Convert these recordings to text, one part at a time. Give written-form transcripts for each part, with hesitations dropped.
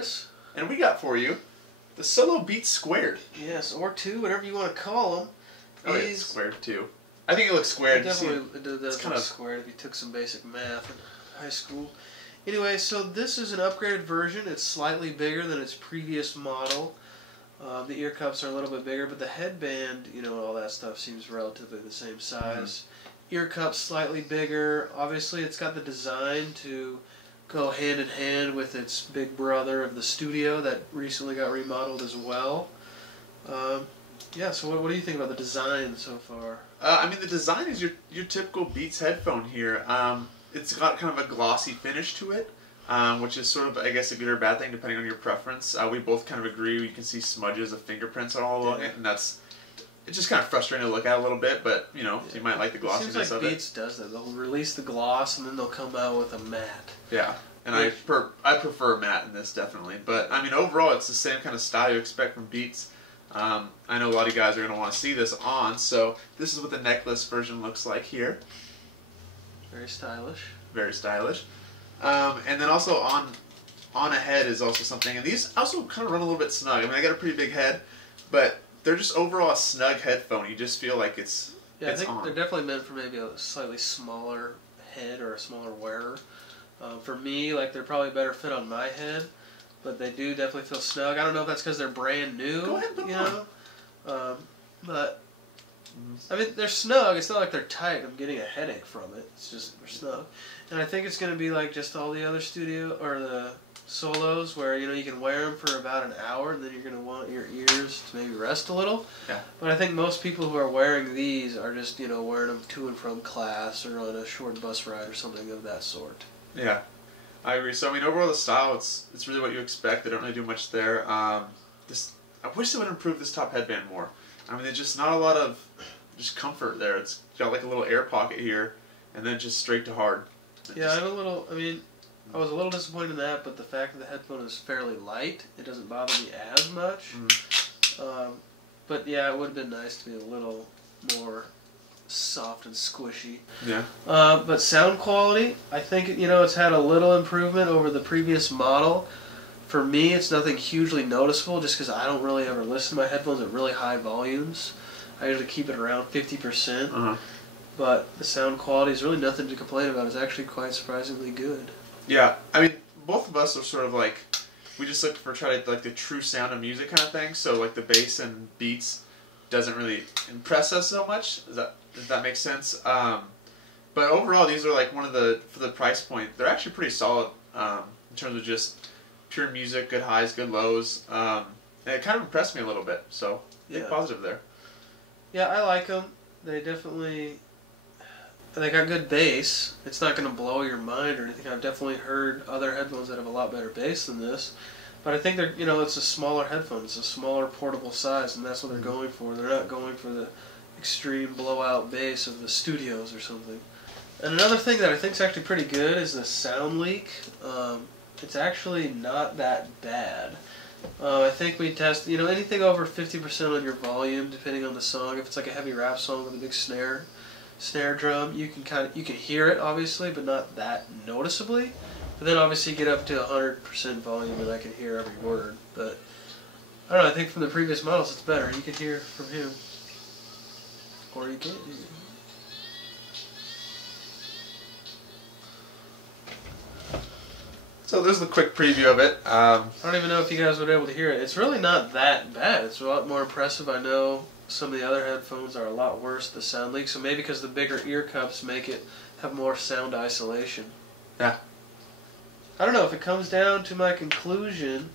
Chris. And we got for you the Solo Beats Squared. Yes, or two, whatever you want to call them. Oh, yeah, it's squared too. I think it looks squared. It definitely does kind look of squared if you took some basic math in high school. Anyway, so this is an upgraded version. It's slightly bigger than its previous model. The ear cups are a little bit bigger, but the headband, you know, all that stuff seems relatively the same size. Ear cups slightly bigger. Obviously, it's got the design to go hand in hand with its big brother of the studio that recently got remodeled as well. Yeah, so what do you think about the design so far? I mean, the design is your typical Beats headphone here. It's got kind of a glossy finish to it, which is sort of, I guess, a good or bad thing depending on your preference. We both kind of agree. You can see smudges of fingerprints all along it, and it's just kind of frustrating to look at a little bit, but, you know, you might like the glossiness it seems like of Beats does that. They'll release the gloss, and then they'll come out with a matte. Yeah, and I prefer matte in this, definitely. But, I mean, overall, it's the same kind of style you expect from Beats. I know a lot of guys are going to want to see this on, so this is what the necklace version looks like here. Very stylish. Very stylish. And then also on a head is also something, and these also kind of run a little bit snug. I mean, I got a pretty big head, but they're just overall a snug headphone. You just feel like it's I think they're definitely meant for maybe a slightly smaller head or a smaller wearer. For me, like, they're probably better fit on my head, but they do definitely feel snug. I don't know if that's because they're brand new. Go ahead, put them on. But I mean, they're snug. It's not like they're tight. I'm getting a headache from it. It's just they're snug. And I think it's going to be like just all the other studio or the solos where, you know, you can wear them for about an hour and then you're going to want your ears to maybe rest a little. Yeah. But I think most people who are wearing these are just, you know, wearing them to and from class or on a short bus ride or something of that sort. Yeah, I agree. So I mean, overall the style, it's really what you expect. They don't really do much there. I wish they would improve this top headband more. I mean, there's just not a lot of just comfort there. It's got like a little air pocket here, and then just straight to hard. Yeah, I was a little disappointed in that, but the fact that the headphone is fairly light, it doesn't bother me as much. But yeah, it would have been nice to be a little more soft and squishy. Yeah. But sound quality, I think, you know, it's had a little improvement over the previous model. For me, it's nothing hugely noticeable just because I don't really ever listen to my headphones at really high volumes. I usually keep it around 50%. But the sound quality is really nothing to complain about. It's actually quite surprisingly good. Yeah, I mean, both of us are sort of like, we just look for like the true sound of music kind of thing. So like the bass and beats doesn't really impress us so much. Does that make sense? But overall, these are like for the price point, they're actually pretty solid in terms of just pure music, good highs, good lows. And it kind of impressed me a little bit. So big positive there. Yeah, I like them. They got good bass. It's not going to blow your mind or anything. I've definitely heard other headphones that have a lot better bass than this. But I think they're, you know, it's a smaller headphone. It's a smaller portable size, and that's what they're going for. They're not going for the extreme blowout bass of the studios or something. And another thing that I think is actually pretty good is the sound leak. It's actually not that bad. I think we test, you know, anything over 50% on your volume, depending on the song. If it's like a heavy rap song with a big snare drum, you can hear it obviously, but not that noticeably. But then obviously you get up to 100% volume and I can hear every word. But I don't know, I think from the previous models it's better. You can hear from him, or you can't hear. So there's the quick preview of it. I don't even know if you guys would be able to hear it. It's really not that bad. It's a lot more impressive. I know some of the other headphones are a lot worse, the sound leak. So maybe because the bigger ear cups make it have more sound isolation. Yeah. I don't know if it comes down to my conclusion.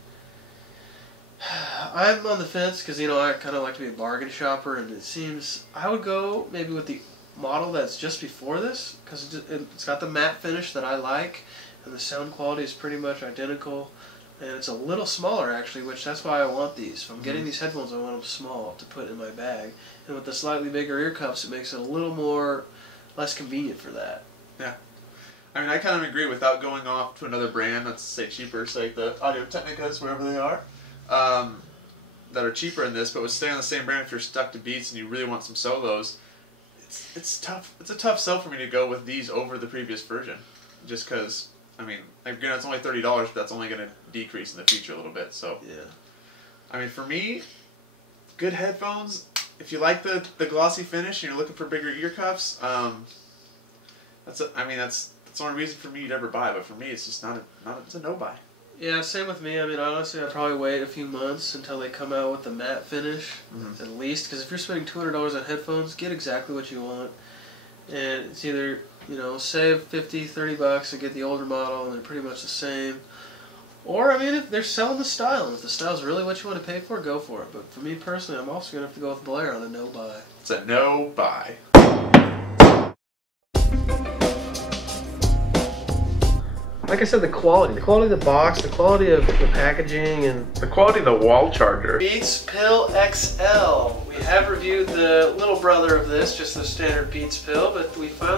I'm on the fence because, you know, I kind of like to be a bargain shopper, and it seems I would go maybe with the model that's just before this because it's got the matte finish that I like. And the sound quality is pretty much identical, and it's a little smaller actually, which that's why I want these. If I'm getting these headphones, I want them small to put in my bag. And with the slightly bigger ear cups, it makes it a little less convenient for that. Yeah. I mean, I kind of agree without going off to another brand that's, say, cheaper, say the Audio-Technicas, wherever they are, that are cheaper in this, but would stay on the same brand if you're stuck to Beats and you really want some solos. It's tough. It's a tough sell for me to go with these over the previous version, just because I mean, again, it's only $30, but that's only going to decrease in the future a little bit. So, yeah. I mean, for me, good headphones. If you like the glossy finish and you're looking for bigger ear cuffs, that's the only reason for me to ever buy. But for me, it's just it's a no buy. Yeah, same with me. I mean, honestly, I'd probably wait a few months until they come out with the matte finish, at least. Because if you're spending $200 on headphones, get exactly what you want. And it's either, save $50, $30 and get the older model, and they're pretty much the same. Or, I mean, if they're selling the style, and if the style's really what you want to pay for, go for it. But for me personally, I'm also going to have to go with Blair on a no buy. It's a no buy. Like I said, the quality of the box, the quality of the packaging, and the quality of the wall charger. Beats Pill XL. We have reviewed the little brother of this, just the standard Beats Pill, but we found